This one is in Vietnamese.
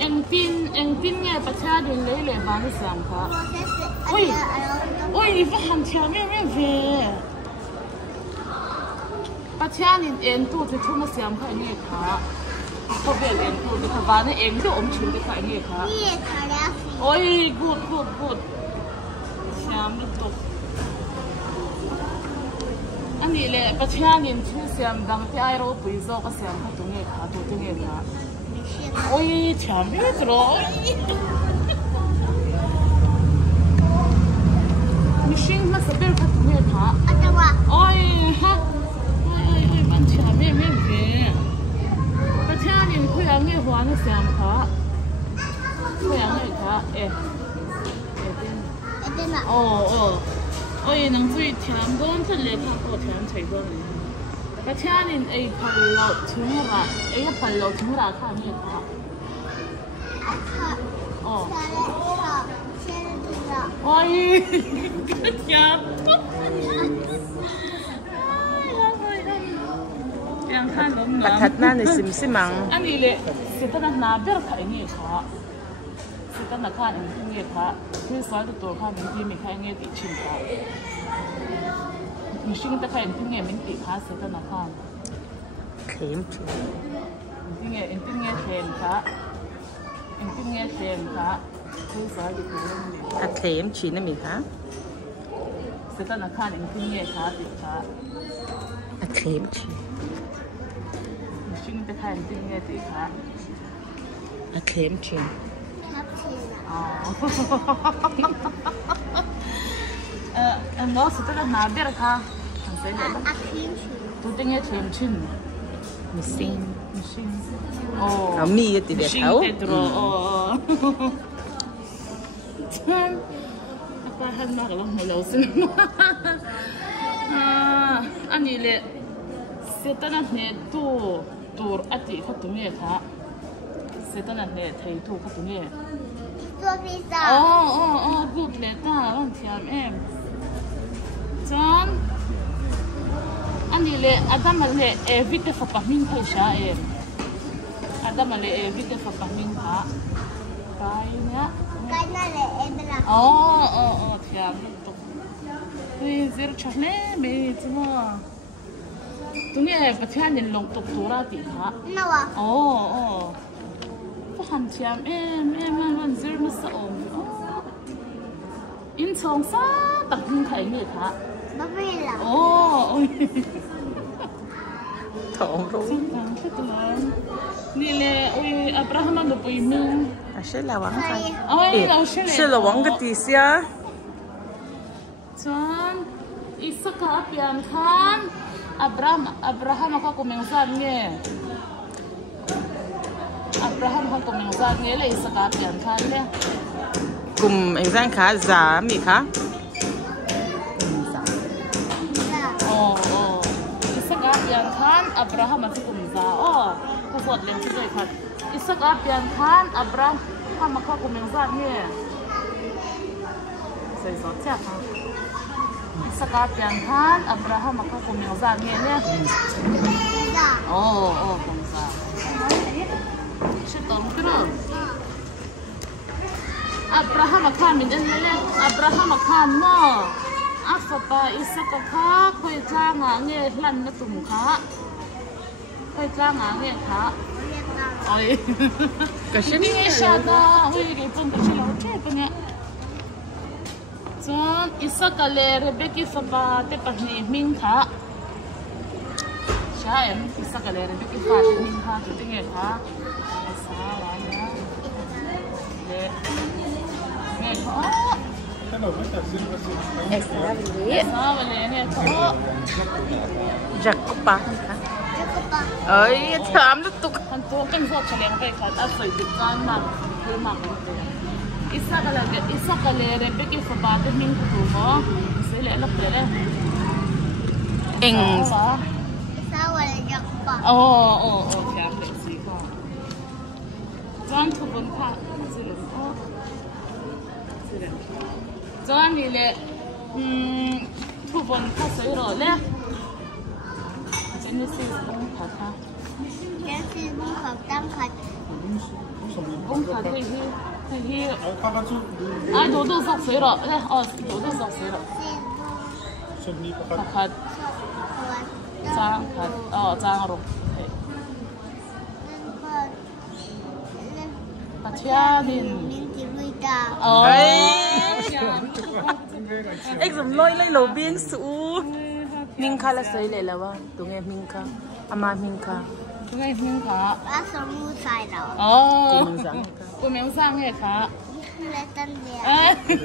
em tin nghe bắt cha đến lấy lệ bán cái sản cả ôi phải hàng chiều mẹ về bắt cha nên em tu thì thu mà sản phải nghe cả có việc em tu thì thằng bạn em cứ ôm chừng cái phải nghe cả ôi good sản được tốt anh đi lệ bắt cha nên thu sản đằng thì ai rồi bây giờ cái sản phải tu nghe cả tu nghe cả ôi chả biết rồi machine mà sẽ biết phát nghe thà ôi ha ôi bạn chả biết về bắt cha nhìn khơi ăn nghe hoa nó xem thà khơi ăn nghe thà tên ôi năng suy chạm đón thật lệ thà có chạm chạy đón bắt cha nhìn ai phải lâu chúng ra ai phải lâu chúng ra khá nghe thà ôi cái chạp bắt thật na này sim mang anh đi lệ sẽ tao na biết khai nghe khá sẽ tao na khai nghe khá khi xoay đượcตัวkhai mình đi mình khai nghe bị chìm khá mình xin tao khai nghe mình bị khá sẽ tao na khai kem mình nghe kem khá em nghe kem khá khi xoay đượcตัวmình kem chín là mình hả sẽ tao na khai em nghe khá bị khá kem chín xin tao khai em nghe bị khá kem chín em nói sẽ tao na biết khá thằng sẽ lấy tôi tiếng nghe kem chín missing oh mi thì đẹp thấu 참 아빠 한 말을 너무 넣었으면 아니 래 세타나네 또 아티 카통에 가 세타나네 테이토 카통에 굿레다 원티암 전 아니 래 아담말레 에비테 파파민 페샤 아담말레 에비테 파파민 가 바이냐 cái này là em làm thì à tục thì giờ chắc nè mẹ chứ mà tụi nghe bắt cha nhìn lồng tục tổ ra thì hả nào à có hành chiam em giờ mà sợ in song sa tập hình thấy nghe hả bác về là thòng rồiนี่แหละโอ้ยอับราฮัมมันดูมิงใช่แล้ววังใช่ใช่แล้ววังก็ตีเสียจวนอิสกาเปียนคันอับราฮัมเขาคุมยังซันเนี่ยอับราฮัมเขาคุมยังซันเนี่ยเลยอิสกาเปียนคันเนี่ยกลุ่มเอ็งซันขาจามีค่ะอิสกาเปียนคันอับราฮัมมันคุมจาก็ปวดเลี้ยงที่ด้วยค่ะอิสกาเปียนคันอับราฮัมเขาคุมยังซันเนี่ยใส่ซอสจ้าค่ะอิสกาเปียนคันอับราฮัมเขาคุมยังซันเนี่ยคุมซาชื่อต้นกระอับราฮัมข้ามินเดนเล่อับราฮัมข้าเนาะอัฟตาอิสกาข้าคุยจ้างเงี้ยหลันนัตุ่มข้าคุยจ้างเงี้ยข้าโอ้ยก็ฉันนี่ชาดาโอ้ยรีปุ่นก็ชิลเอาเจ็บเนี่ยจนอิสกาเลเรเบกิฟบาเตปนีมิงข้าใช่อิสกาเลเรเบกิฟบาเตมิงข้าจุดที่เงี้ยข้าสาวานะเด็กเงี้ยข้าextraเลยเนี่ยก็จักรปาค่ะเอ้ยถามลูกตุ๊กทันตัวเป็นพวกเฉลียงไปค่ะอาศัยติดการมาคือหมักอิสกาเลเรเบกิฟบาเตมิงคูโม่เสียเลยลับเลยเอ็งสาวอะไรจักปะแค่เป็นสีฟ้าจวนทุบนค่ะสิเลยสิเลยจวนนี่เลยทุบนค่ะสวยหล่อเลยเจนนี่สิบุ้งผัดค่ะเจนนี่บุ้งผัดตั้งผัดบุ้ง看可以可以。看看书，哎，都上水了，哎哦，都上水了。顺利不看。看张看哦张了。把天林。哦。Em dùng lôi lấy lẩu biếng sữa Minh Kha là sấy lệ là ba tụi em Minh Kha ama Minh Kha tụi em Minh Kha Asa mu sai đâu. Ồ, cô miếng sang nghe khá. Lê Tân Việt.